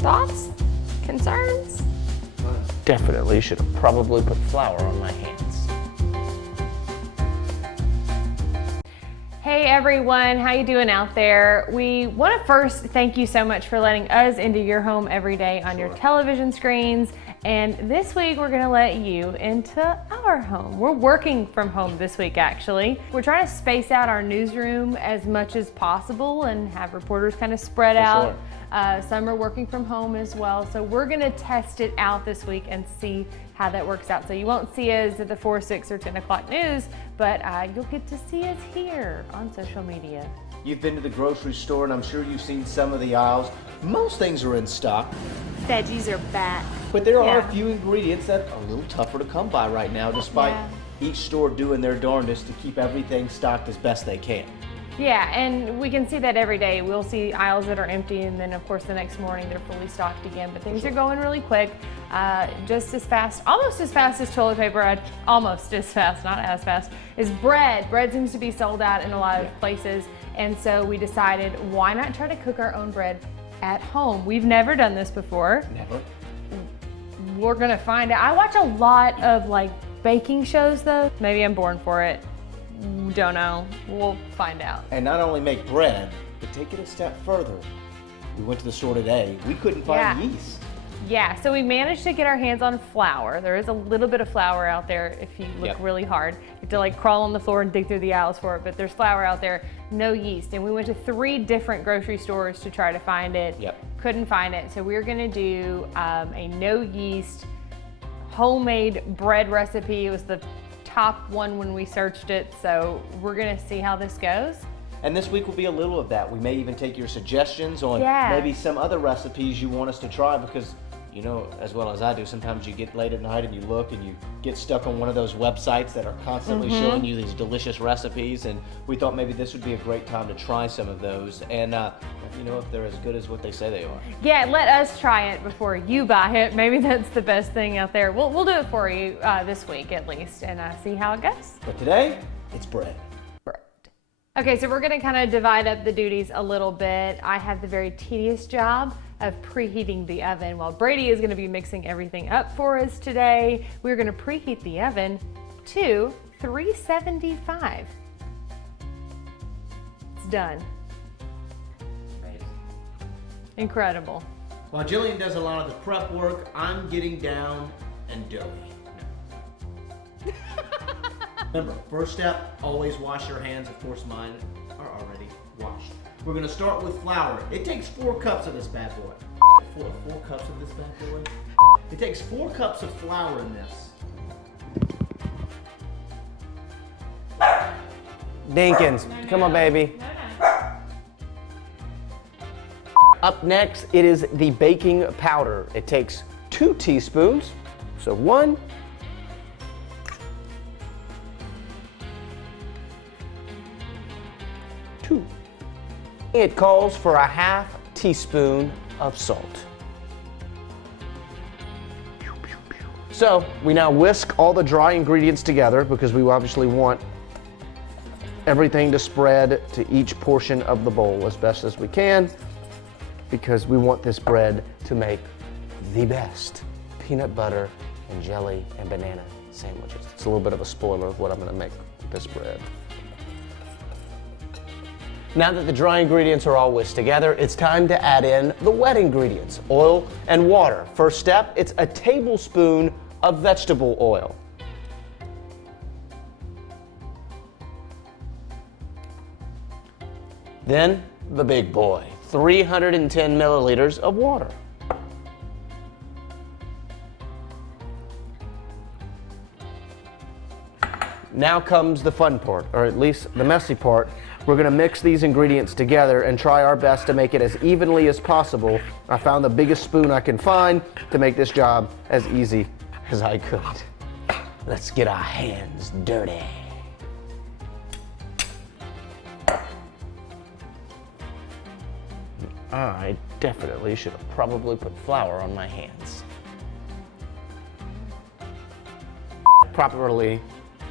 Thoughts? Concerns? Definitely should have probably put flour on my hands. Hey everyone, how you doing out there? We want to first thank you so much for letting us into your home every day on your television screens. And this week we're going to let you into our home. We're working from home this week actually. We're trying to space out our newsroom as much as possible and have reporters kind of spread out. Some are working from home as well. So we're going to test it out this week and see how that works out. So you won't see us at the 4, 6, or 10 o'clock news, but you'll get to see us here on social media. You've been to the grocery store and I'm sure you've seen some of the aisles. Most things are in stock. Veggies are back. But there are a few ingredients that are a little tougher to come by right now, despite each store doing their darndest to keep everything stocked as best they can. Yeah, and we can see that every day. We'll see aisles that are empty, and then of course the next morning they're fully stocked again. But things are going really quick, just as fast, almost as fast as toilet paper, almost as fast, not as fast, is bread. Bread seems to be sold out in a lot of places, and so we decided, why not try to cook our own bread at home? We've never done this before. Never. We're gonna find out. I watch a lot of like baking shows though. Maybe I'm born for it. Don't know. We'll find out. And not only make bread, but take it a step further. We went to the store today. We couldn't find yeast. Yeah, so we managed to get our hands on flour. There is a little bit of flour out there if you look really hard. You have to like crawl on the floor and dig through the aisles for it, but there's flour out there, no yeast. And we went to 3 different grocery stores to try to find it. Couldn't find it. So we're gonna do a no yeast homemade bread recipe. It was the top one when we searched it, so we're gonna see how this goes. And this week will be a little of that. We may even take your suggestions on maybe some other recipes you want us to try, because you know as well as I do, sometimes you get late at night and you look and you get stuck on one of those websites that are constantly showing you these delicious recipes, and we thought maybe this would be a great time to try some of those and you know, if they're as good as what they say they are. Yeah, let us try it before you buy it. Maybe that's the best thing out there. We'll do it for you this week at least, and see how it goes. But today, it's bread. Okay, so we're gonna kind of divide up the duties a little bit. I have the very tedious job of preheating the oven, while Brady is gonna be mixing everything up for us today. We're gonna preheat the oven to 375. It's done. Incredible. While Jillian does a lot of the prep work, I'm getting down and doughy. Remember, first step, always wash your hands. Of course, mine are already washed. We're gonna start with flour. It takes 4 cups of this bad boy. 4 cups of this bad boy? It takes 4 cups of flour in this. Dinkins, come on baby. Up next, it is the baking powder. It takes 2 teaspoons. So 1, 2. It calls for a ½ teaspoon of salt. So we now whisk all the dry ingredients together, because we obviously want everything to spread to each portion of the bowl as best as we can, because we want this bread to make the best peanut butter and jelly and banana sandwiches. It's a little bit of a spoiler of what I'm gonna make with this bread. Now that the dry ingredients are all whisked together, it's time to add in the wet ingredients, oil and water. First step, it's a tablespoon of vegetable oil. Then the big boy, 310 milliliters of water. Now comes the fun part, or at least the messy part. We're gonna mix these ingredients together and try our best to make it as evenly as possible. I found the biggest spoon I can find to make this job as easy as I could. Let's get our hands dirty. I definitely should have probably put flour on my hands. Properly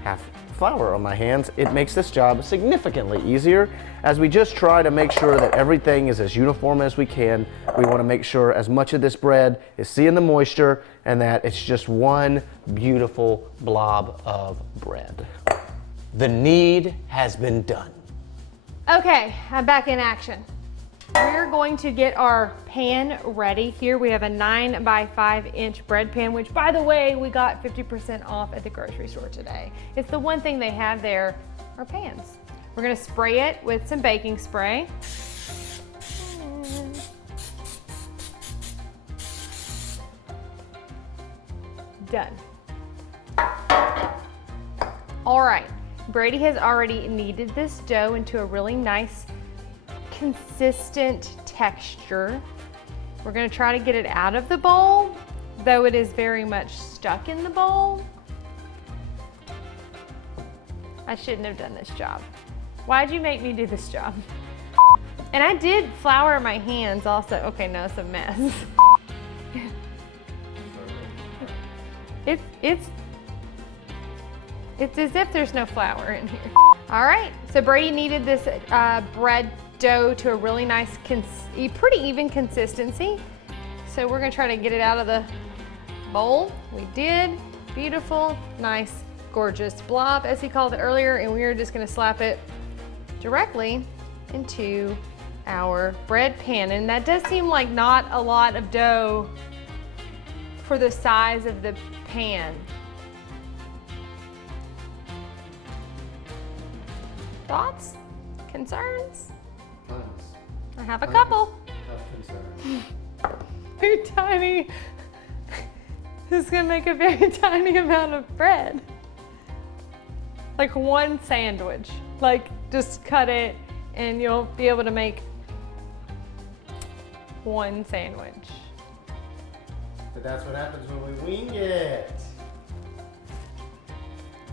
have flour on my hands, it makes this job significantly easier. As we just try to make sure that everything is as uniform as we can, we want to make sure as much of this bread is seeing the moisture and that it's just one beautiful blob of bread. The knead has been done. Okay, I'm back in action. We're going to get our pan ready. Here we have a 9 by 5 inch bread pan, which by the way, we got 50% off at the grocery store today. It's the one thing they have there are pans. We're gonna spray it with some baking spray. Done. All right, Brady has already kneaded this dough into a really nice consistent texture. We're going to try to get it out of the bowl, though it is very much stuck in the bowl. I shouldn't have done this job. Why'd you make me do this job? And I did flour my hands also. Okay, no, it's a mess. It's as if there's no flour in here. All right, so Brady kneaded this bread dough to a really nice, pretty even consistency. So we're gonna try to get it out of the bowl. We did. Beautiful, nice, gorgeous blob, as he called it earlier, and we are just gonna slap it directly into our bread pan. And that does seem like not a lot of dough for the size of the pan. Thoughts? Concerns? I have a couple. Very tiny. This is gonna make a very tiny amount of bread. Like one sandwich. Like just cut it and you'll be able to make one sandwich. But that's what happens when we wing it.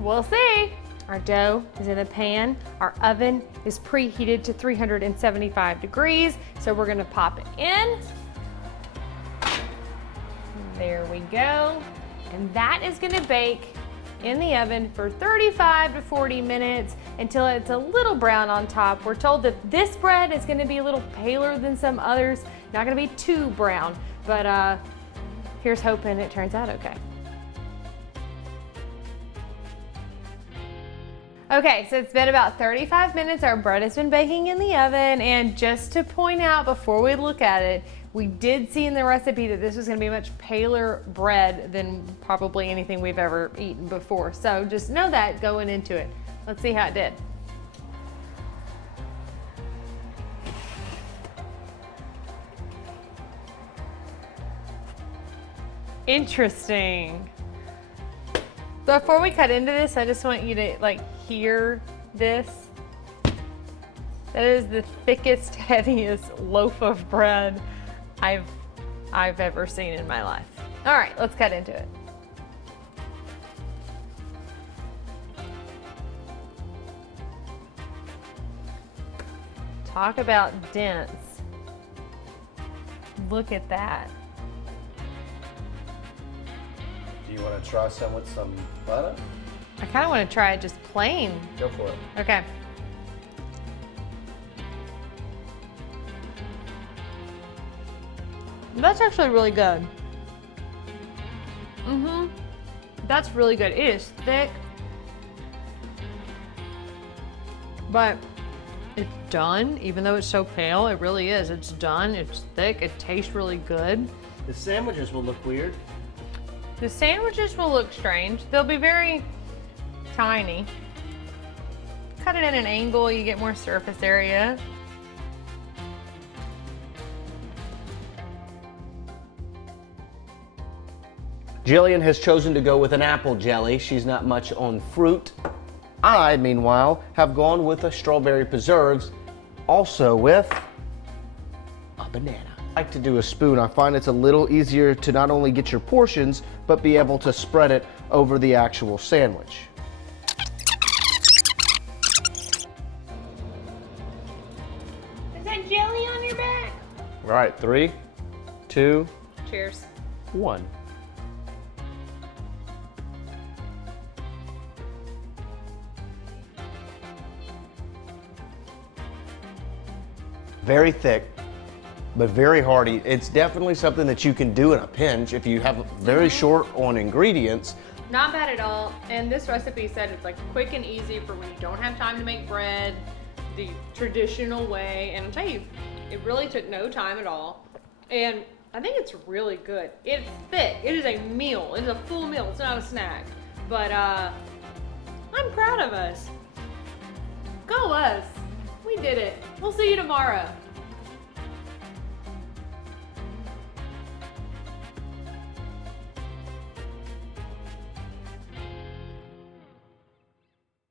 We'll see. Our dough is in the pan. Our oven is preheated to 375 degrees. So we're gonna pop it in. There we go. And that is gonna bake in the oven for 35 to 40 minutes until it's a little brown on top. We're told that this bread is gonna be a little paler than some others. Not gonna be too brown, but here's hoping it turns out okay. Okay, so it's been about 35 minutes. Our bread has been baking in the oven, and just to point out before we look at it, we did see in the recipe that this was gonna be much paler bread than probably anything we've ever eaten before. So just know that going into it. Let's see how it did. Interesting. Before we cut into this, I just want you to hear this. That is the thickest, heaviest loaf of bread I've ever seen in my life. All right, let's cut into it. Talk about dense. Look at that. Do you want to try some with some butter? I kind of want to try it just plain. Go for it. Okay. That's actually really good. That's really good. It is thick, but it's done. Even though it's so pale, it really is. It's done. It's thick. It tastes really good. The sandwiches will look weird. The sandwiches will look strange. They'll be very tiny. Cut it at an angle, you get more surface area. Jillian has chosen to go with an apple jelly. She's not much on fruit. I, meanwhile, have gone with a strawberry preserves, also with a banana. I like to do a spoon. I find it's a little easier to not only get your portions, but be able to spread it over the actual sandwich. Is that jelly on your back? All right, 3, 2, Cheers. 1. very thick, but very hearty. It's definitely something that you can do in a pinch if you have very short on ingredients. Not bad at all. And this recipe said it's like quick and easy for when you don't have time to make bread the traditional way. And I'll tell you, it really took no time at all. And I think it's really good. It's thick. It is a meal. It's a full meal. It's not a snack. But I'm proud of us. Go us. We did it. We'll see you tomorrow.